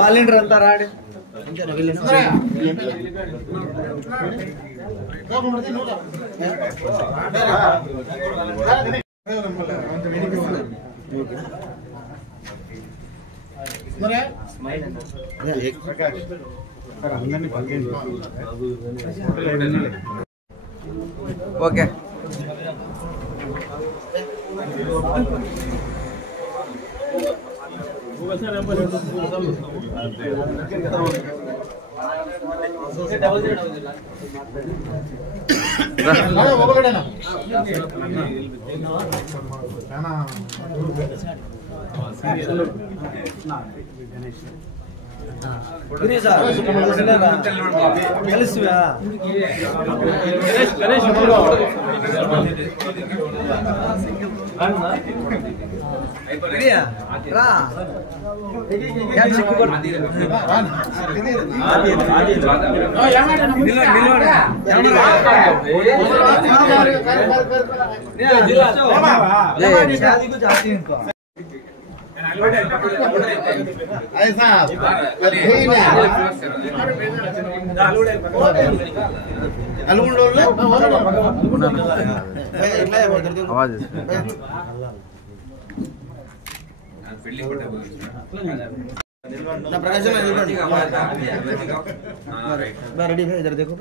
Volunteer అంతా రాడు okay ready है इधर देखो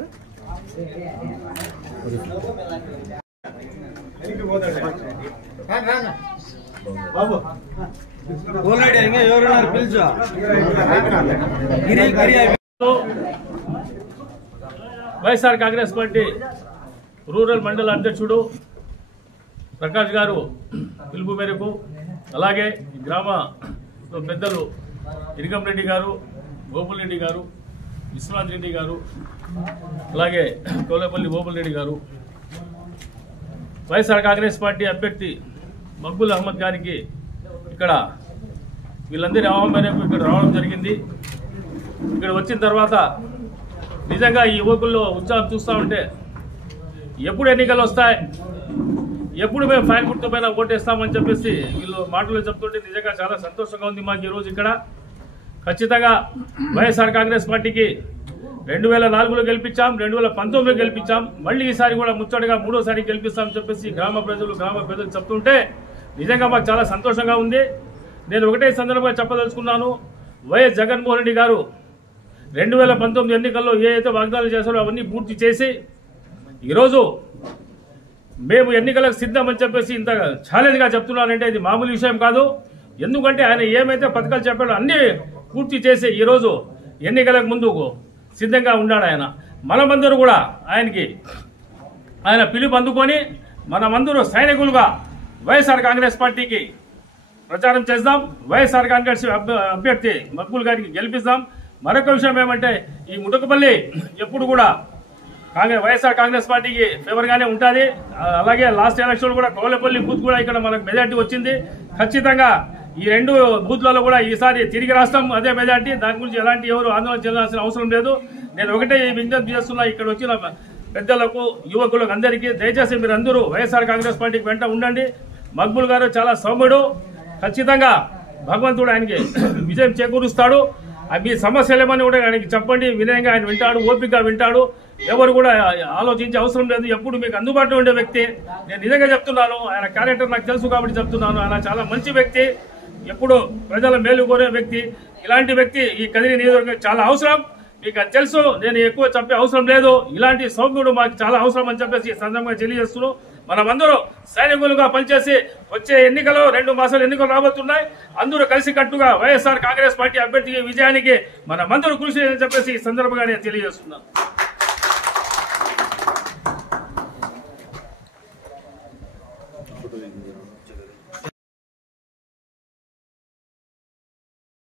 बाबू बोल रेडी आएंगे ఎవరున్నారు పిలుచు గిరి గిరి వైఎస్ఆర్ కాంగ్రెస్ పార్టీ రూరల్ మండల అధ్యక్షుడు ప్రకాష్ గారు పిలుపు మేరకు అలాగే గ్రామ పెద్దలు ఇరిగంరెడ్డి గారు గోపుల్ రెడ్డి గారు విశ్వనాథ్ రెడ్డి గారు అలాగే కోలేపల్లి గోపుల్ రెడ్డి గారు వైఎస్ఆర్ కాంగ్రెస్ పార్టీ అభ్యర్థి మక్బూల్ అహ్మద్ గారికి ఇక్కడ వీళ్ళందరి ఆహ్వానం మేరకు ఇక్కడ రావడం జరిగింది. ఇక్కడ వచ్చిన తర్వాత నిజంగా ఈ యువకుల్లో ఉత్సాహం చూస్తూ ఉంటే ఎప్పుడు ఎన్నికలు వస్తాయి, ఎప్పుడు మేము ఫ్యాన్ గుర్తు పైన ఓటేస్తామని చెప్పేసి వీళ్ళు మాటలు చెప్తుంటే నిజంగా చాలా సంతోషంగా ఉంది మాకు ఈరోజు ఇక్కడ. ఖచ్చితంగా వైఎస్ఆర్ కాంగ్రెస్ పార్టీకి 2004లో గెలిపించాం, 2019లో గెలిపించాం, మళ్ళీ ఈసారి కూడా ముచ్చటగా మూడోసారి గెలిపిస్తామని చెప్పేసి గ్రామ ప్రజలు చెప్తుంటే నిజంగా మాకు చాలా సంతోషంగా ఉంది. నేను ఒకటే సందర్భంగా చెప్పదలుచుకున్నాను, వైఎస్ జగన్మోహన్ రెడ్డి గారు 2019 ఎన్నికల్లో ఏ అయితే వాగ్దానాలు చేశారో అవన్నీ పూర్తి చేసి ఈరోజు మేము ఎన్నికలకు సిద్ధమని చెప్పేసి ఇంత ఛాలెంజ్గా చెప్తున్నానంటే ఇది మామూలు విషయం కాదు. ఎందుకంటే ఆయన ఏమైతే పథకాలు చెప్పాడో అన్నీ పూర్తి చేసి ఈరోజు ఎన్నికలకు ముందు సిద్ధంగా ఉన్నాడు ఆయన. మనమందరూ కూడా ఆయన పిలుపు అందుకొని మనమందరూ సైనికులుగా వైఎస్ఆర్ కాంగ్రెస్ పార్టీకి ప్రచారం చేద్దాం. వైఎస్ఆర్ కాంగ్రెస్ అభ్యర్థి మక్బూల్ గారికి గెలిపిద్దాం. మరొక విషయం ఏమంటే ఈ ముటకపల్లి ఎప్పుడు కూడా వైఎస్ఆర్ కాంగ్రెస్ పార్టీకి ఫేవర్ గానే ఉంటుంది. అలాగే లాస్ట్ ఎలక్షన్ కూడా కోలేపల్లి బూత్ కూడా ఇక్కడ మనకు మెజార్టీ వచ్చింది. ఖచ్చితంగా ఈ 2 బూత్లలో కూడా ఈసారి తిరిగి రాష్ట్రం అదే మెజార్టీ. దాని గురించి ఎలాంటి ఎవరు ఆందోళన చెందాల్సిన అవసరం లేదు. నేను ఒకటే విజ్ఞప్తి చేస్తున్నా, ఇక్కడ వచ్చిన పెద్దలకు యువకులకు అందరికీ దయచేసి మీరందరూ వైఎస్ఆర్ కాంగ్రెస్ పార్టీకి వెంట ఉండండి. మక్బూల్ గారు చాలా సౌమ్యుడు, ఖచ్చితంగా భగవంతుడు ఆయనకి విజయం చేకూరుస్తాడు. మీ సమస్యలు ఏమని కూడా ఆయనకి చెప్పండి, వినయంగా ఆయన వింటాడు, ఓపికగా వింటాడు. ఎవరు కూడా ఆలోచించే అవసరం లేదు. ఎప్పుడు మీకు అందుబాటులో ఉండే వ్యక్తి. నేను నిజంగా చెప్తున్నాను, ఆయన క్యారెక్టర్ నాకు తెలుసు కాబట్టి చెప్తున్నాను. ఆయన చాలా మంచి వ్యక్తి, ఎప్పుడు ప్రజల మేలు కోరే వ్యక్తి. ఇలాంటి వ్యక్తి ఈ కదిరి నియోజకవర్గం చాలా అవసరం. మీకు అది తెలుసు, నేను ఎక్కువ చెప్పే అవసరం లేదు. ఇలాంటి సౌమ్యుడు మాకు చాలా అవసరం అని చెప్పేసి ఈ సందర్భంగా తెలియజేస్తున్నాను. మనమందరూ సైనికులుగా పనిచేసి వచ్చే ఎన్నికలు 2 మాసాలు ఎన్నికలు రాబోతున్నాయి. అందరూ కలిసికట్టుగా వైఎస్ఆర్ కాంగ్రెస్ పార్టీ అభ్యర్థి విజయానికి మనమందరూ కృషి అని చెప్పేసి ఈ సందర్భంగా నేను తెలియజేస్తున్నాను.